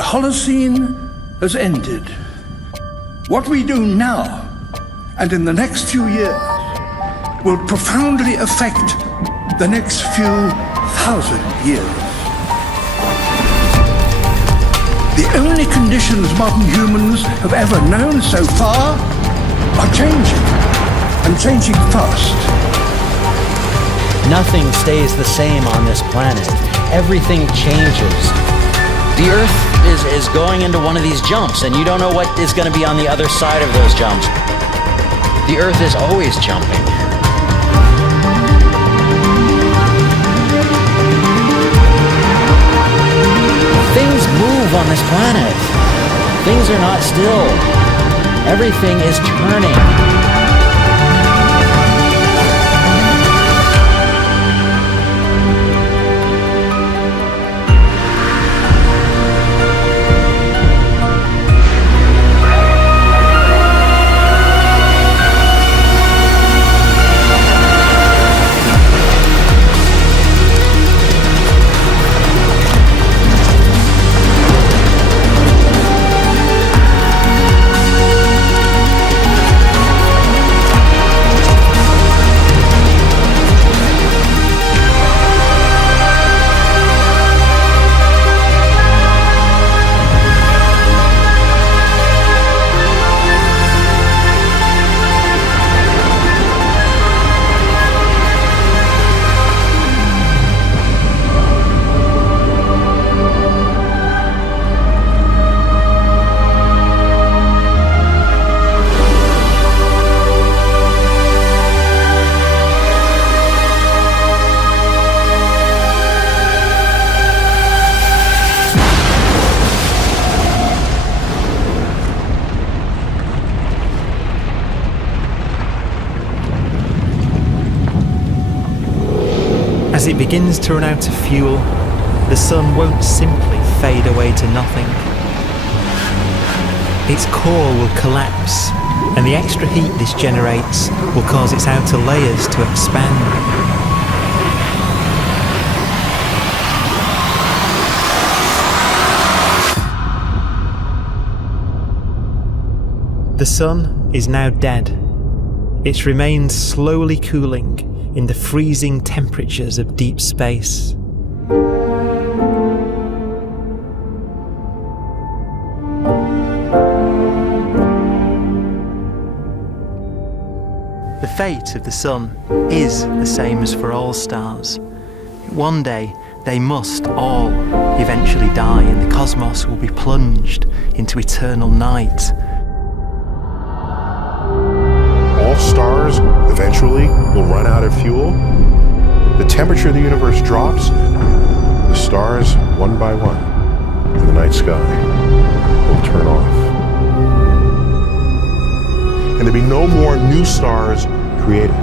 The Holocene has ended. What we do now and in the next few years will profoundly affect the next few thousand years. The only conditions modern humans have ever known so far are changing, and changing fast. Nothing stays the same on this planet. Everything changes. The Earth is going into one of these jumps, and you don't know what is going to be on the other side of those jumps. The Earth is always jumping. Things move on this planet. Things are not still. Everything is turning. As it begins to run out of fuel, the sun won't simply fade away to nothing. Its core will collapse, and the extra heat this generates will cause its outer layers to expand. The sun is now dead. Its remains slowly cooling in the freezing temperatures of deep space. The fate of the sun is the same as for all stars. One day they must all eventually die, and the cosmos will be plunged into eternal night. All stars eventually will run out of fuel. The temperature of the universe drops. The stars, one by one, in the night sky will turn off. And there'll be no more new stars created.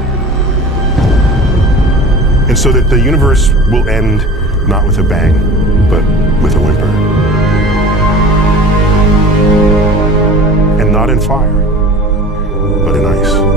And so that the universe will end not with a bang, but with a whimper. And not in fire, but in ice.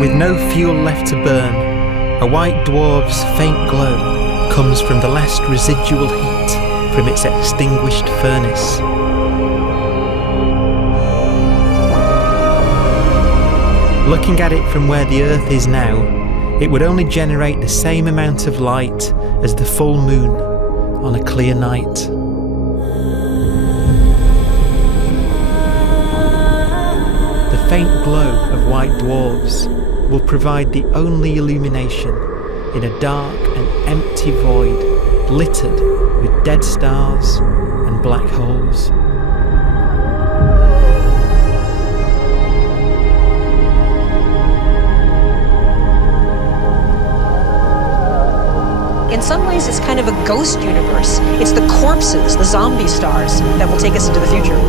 With no fuel left to burn, a white dwarf's faint glow comes from the last residual heat from its extinguished furnace. Looking at it from where the Earth is now, it would only generate the same amount of light as the full moon on a clear night. The faint glow of white dwarfs will provide the only illumination in a dark and empty void littered with dead stars and black holes. ways, it's kind of a ghost universe. It's the corpses, the zombie stars, that will take us into the future.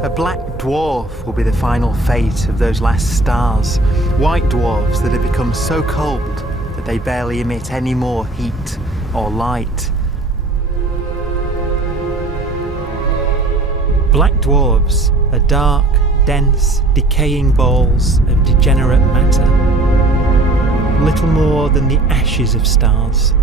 A black dwarf will be the final fate of those last stars. White dwarfs that have become so cold that they barely emit any more heat or light. Black dwarfs are dark, dense, decaying balls of degenerate matter. Little more than the ashes of stars.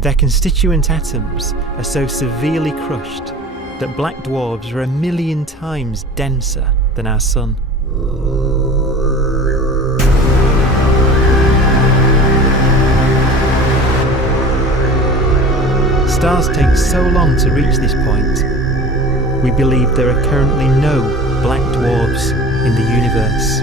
Their constituent atoms are so severely crushed that black dwarfs are 1,000,000 times denser than our sun. Stars take so long to reach this point, we believe there are currently no black dwarfs in the universe.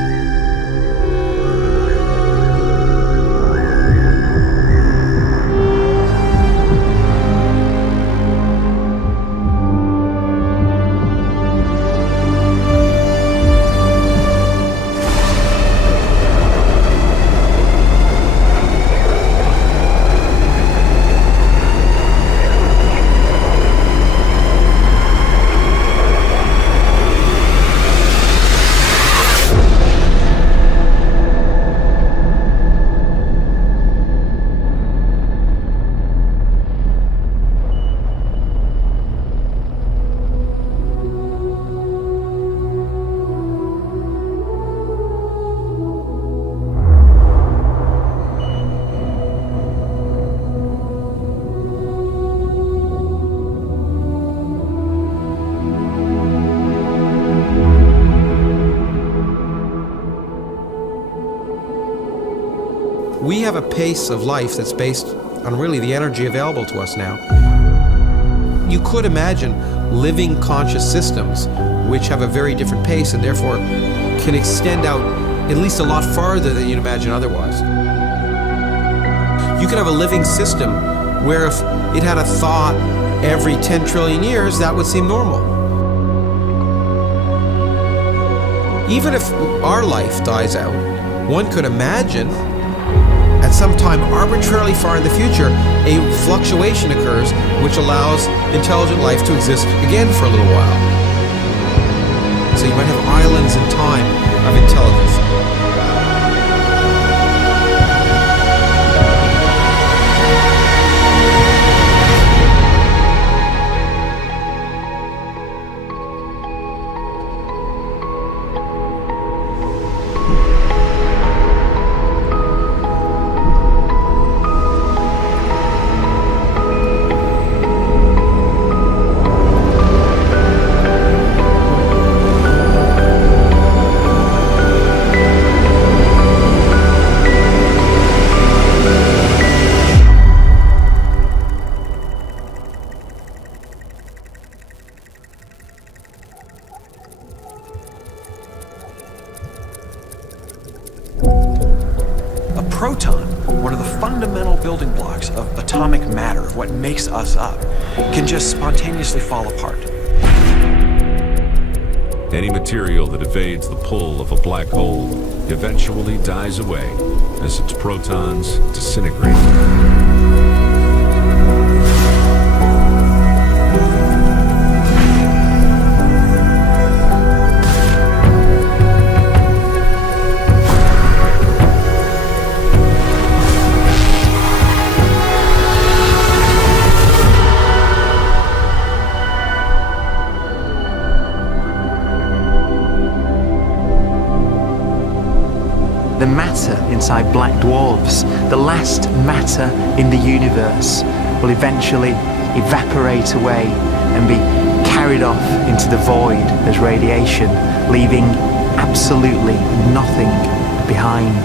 We have a pace of life that's based on really the energy available to us now. You could imagine living conscious systems which have a very different pace and therefore can extend out at least a lot farther than you'd imagine otherwise. You could have a living system where if it had a thought every 10 trillion years, that would seem normal. Even if our life dies out, one could imagine at some time arbitrarily far in the future, a fluctuation occurs which allows intelligent life to exist again for a little while. So you might have islands in time of intelligence. Proton, one of the fundamental building blocks of atomic matter, of what makes us up, can just spontaneously fall apart. Any material that evades the pull of a black hole eventually dies away as its protons disintegrate. The matter inside black dwarfs, the last matter in the universe, will eventually evaporate away and be carried off into the void as radiation, leaving absolutely nothing behind.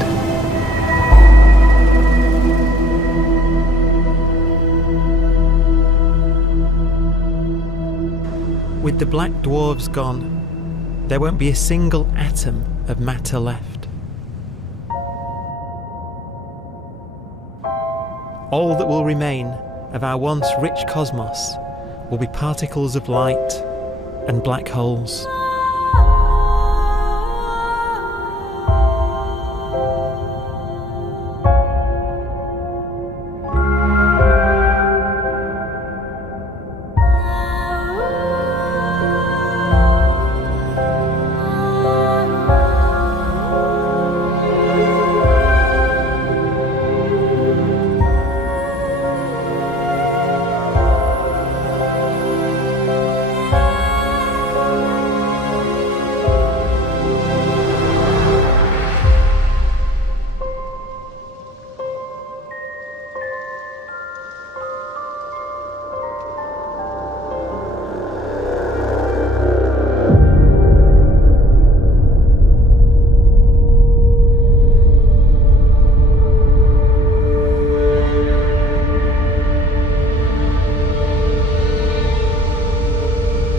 With the black dwarfs gone, there won't be a single atom of matter left. All that will remain of our once rich cosmos will be particles of light and black holes.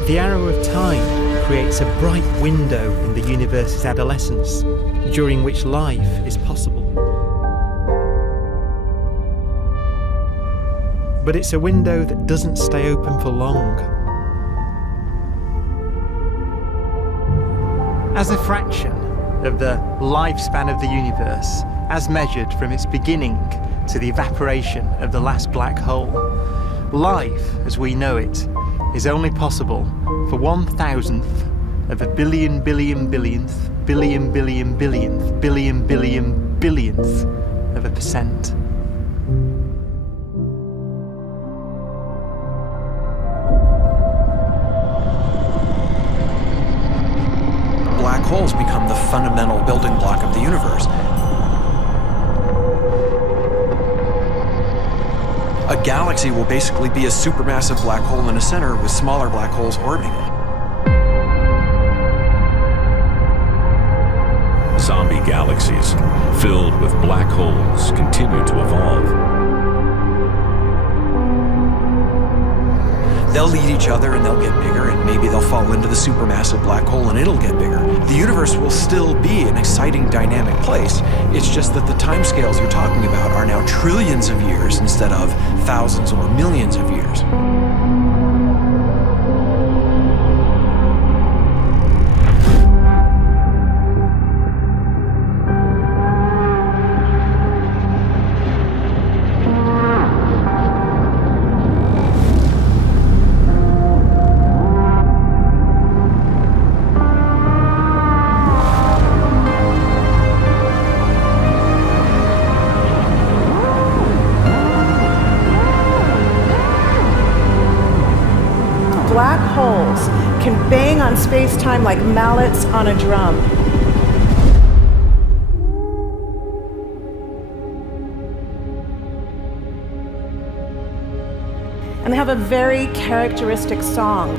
The arrow of time creates a bright window in the universe's adolescence, during which life is possible. But it's a window that doesn't stay open for long. As a fraction of the lifespan of the universe, as measured from its beginning to the evaporation of the last black hole, life, as we know it, is only possible for 1,000th of a billion billionth of a percent. Black holes become the fundamental building block of the universe. A galaxy will basically be a supermassive black hole in a center with smaller black holes orbiting it. Zombie galaxies filled with black holes continue to evolve. They'll eat each other and they'll get bigger, and maybe they'll fall into the supermassive black hole and it'll get bigger. The universe will still be an exciting, dynamic place. It's just that the timescales you're talking about are now trillions of years instead of thousands or millions of years. Black holes can bang on space-time like mallets on a drum. And they have a very characteristic song.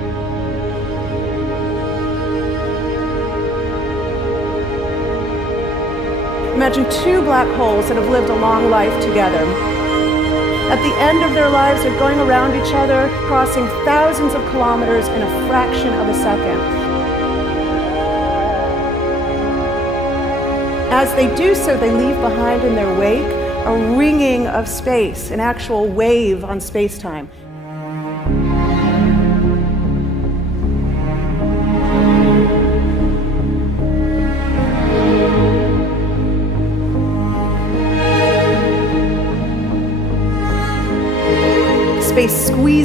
Imagine two black holes that have lived a long life together. At the end of their lives, they're going around each other, crossing thousands of kilometers in a fraction of a second. As they do so, they leave behind in their wake a ringing of space, an actual wave on space-time.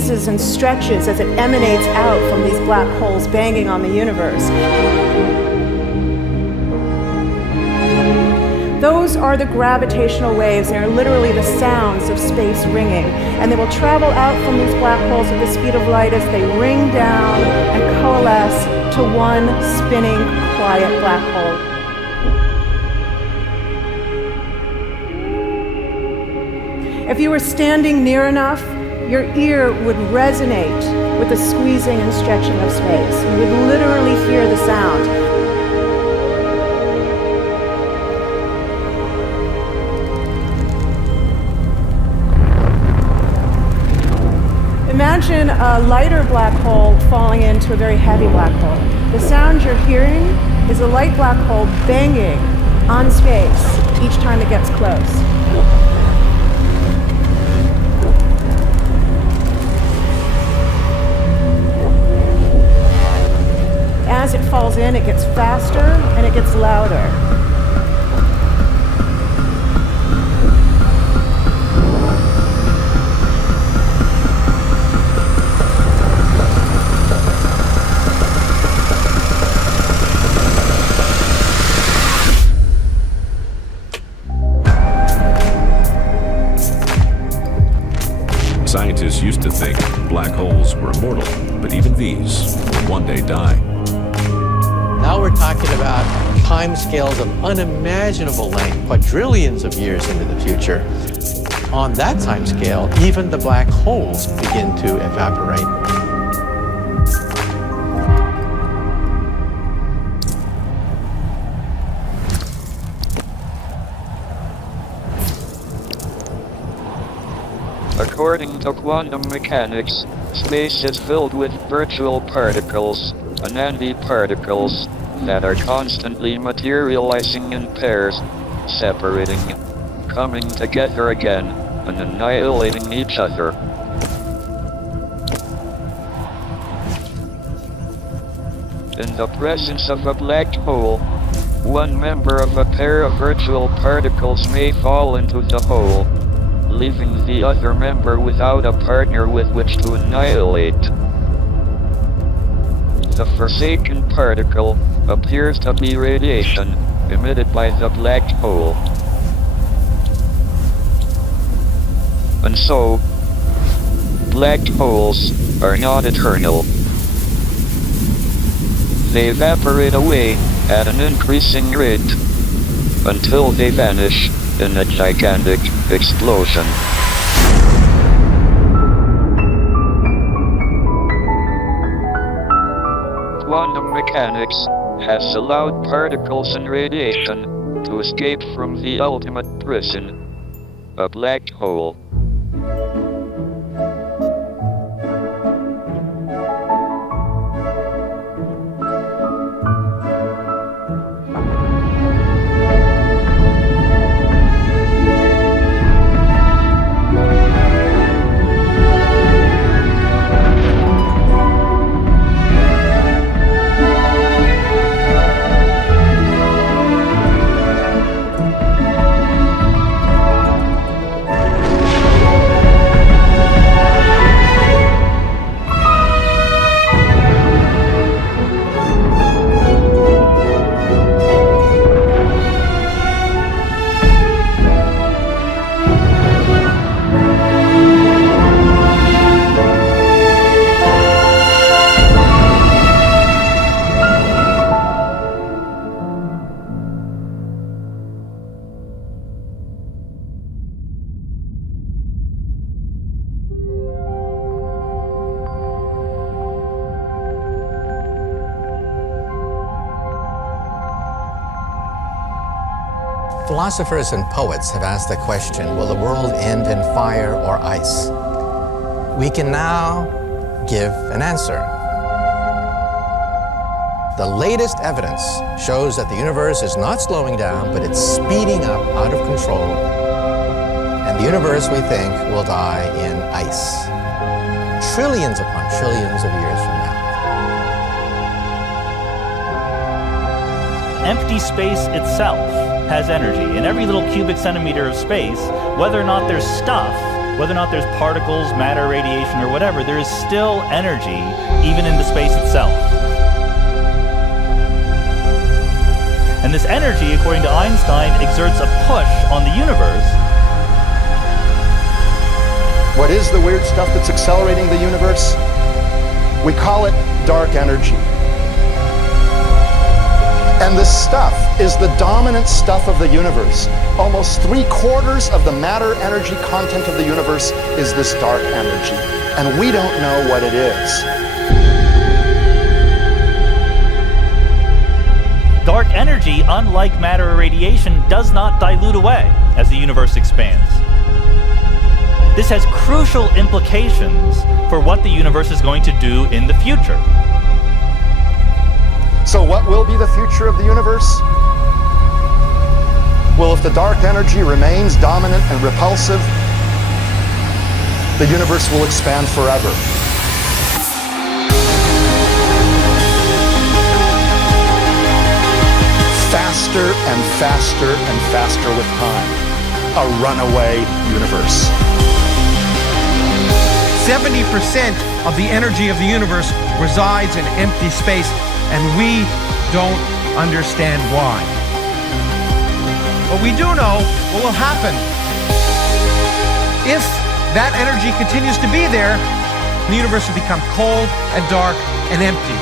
squeezes and stretches as it emanates out from these black holes banging on the universe. Those are the gravitational waves. They are literally the sounds of space ringing. And they will travel out from these black holes at the speed of light as they ring down and coalesce to one spinning, quiet black hole. If you were standing near enough, your ear would resonate with the squeezing and stretching of space. You would literally hear the sound. Imagine a lighter black hole falling into a very heavy black hole. The sound you're hearing is a light black hole banging on space each time it gets close. As it falls in, it gets faster and it gets louder. Scientists used to think black holes were immortal, but even these will one day die. Now we're talking about timescales of unimaginable length, quadrillions of years into the future. On that timescale, even the black holes begin to evaporate. According to quantum mechanics, space is filled with virtual particles, antiparticles, that are constantly materializing in pairs, separating, coming together again, and annihilating each other. In the presence of a black hole, one member of a pair of virtual particles may fall into the hole, leaving the other member without a partner with which to annihilate. The forsaken particle appears to be radiation emitted by the black hole. And so, black holes are not eternal. They evaporate away at an increasing rate until they vanish in a gigantic explosion. Quantum mechanics has allowed particles and radiation to escape from the ultimate prison, a black hole. Philosophers and poets have asked the question, will the world end in fire or ice? We can now give an answer. The latest evidence shows that the universe is not slowing down, but it's speeding up out of control. And the universe, we think, will die in ice. Trillions upon trillions of years from now. Empty space itself has energy. In every little cubic centimeter of space, whether or not there's stuff whether or not there's particles, matter, radiation, or whatever, there is still energy even in the space itself. And this energy, according to Einstein, exerts a push on the universe. What is the weird stuff that's accelerating the universe? We call it dark energy. And this stuff is the dominant stuff of the universe. Almost 3/4 of the matter-energy content of the universe is this dark energy. And we don't know what it is. Dark energy, unlike matter or radiation, does not dilute away as the universe expands. This has crucial implications for what the universe is going to do in the future. So what will be the future of the universe? Well, if the dark energy remains dominant and repulsive, the universe will expand forever. Faster and faster and faster with time. A runaway universe. 70% of the energy of the universe resides in empty space, and we don't understand why. But we do know what will happen. If that energy continues to be there, the universe will become cold and dark and empty.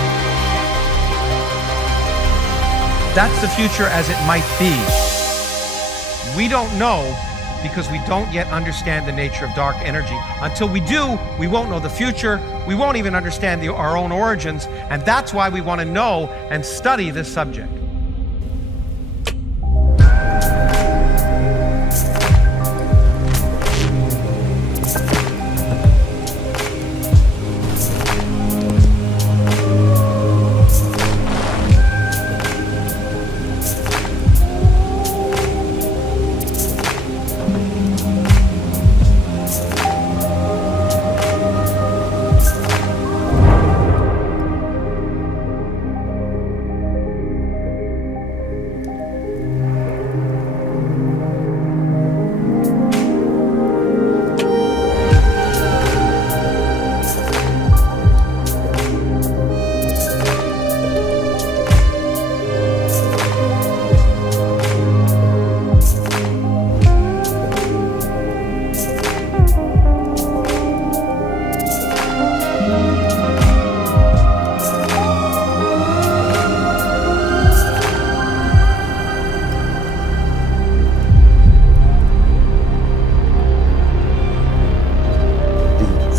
That's the future as it might be. We don't know because we don't yet understand the nature of dark energy. Until we do, we won't know the future. We won't even understand our own origins, and that's why we want to know and study this subject.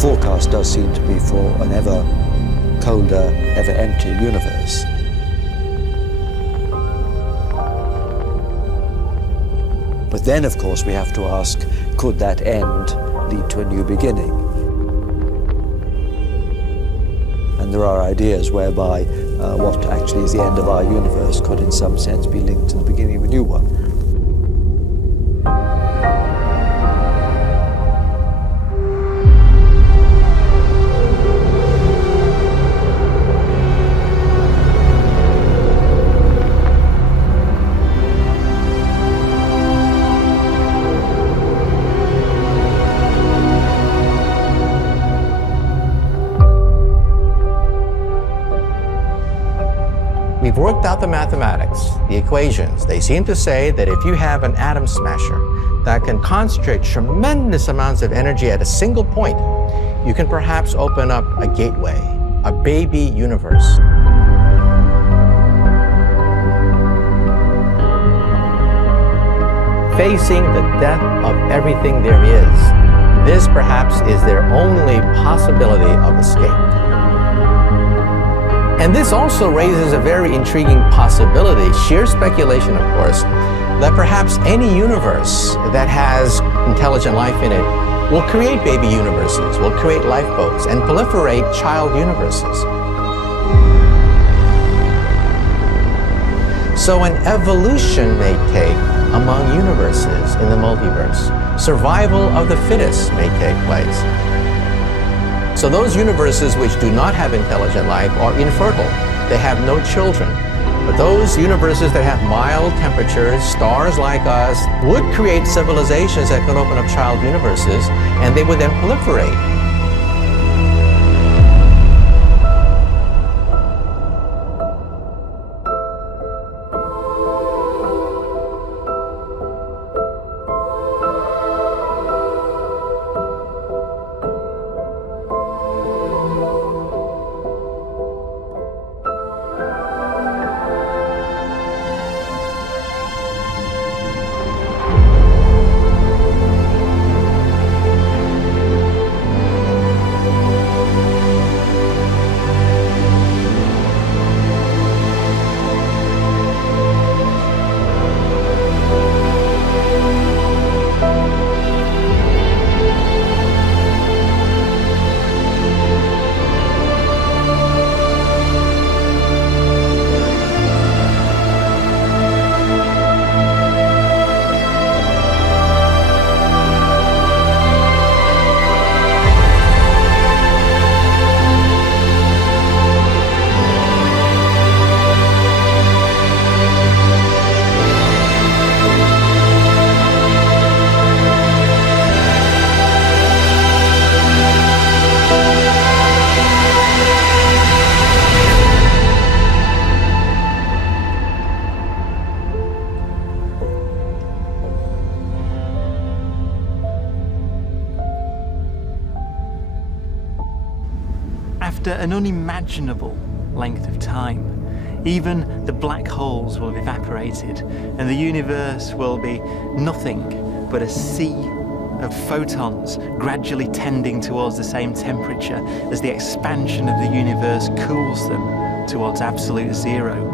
Forecast does seem to be for an ever colder, ever emptier universe. But then, of course, we have to ask, could that end lead to a new beginning? And there are ideas whereby what actually is the end of our universe could in some sense be linked to the beginning of a new one. We've worked out the mathematics, the equations. They seem to say that if you have an atom smasher that can concentrate tremendous amounts of energy at a single point, you can perhaps open up a gateway, a baby universe. Facing the death of everything there is, this perhaps is their only possibility of escape. And this also raises a very intriguing possibility, sheer speculation of course, that perhaps any universe that has intelligent life in it will create baby universes, will create lifeboats, and proliferate child universes. So an evolution may take among universes in the multiverse. Survival of the fittest may take place. So those universes which do not have intelligent life are infertile. They have no children. But those universes that have mild temperatures, stars like us, would create civilizations that could open up child universes, and they would then proliferate. After an unimaginable length of time, even the black holes will have evaporated, and the universe will be nothing but a sea of photons gradually tending towards the same temperature as the expansion of the universe cools them towards absolute zero.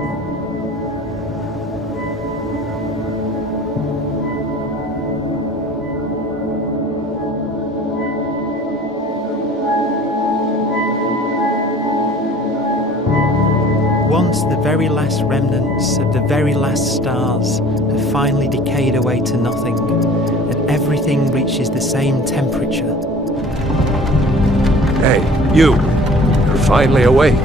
Once the very last remnants of the very last stars have finally decayed away to nothing, and everything reaches the same temperature. Hey, you! You're finally awake.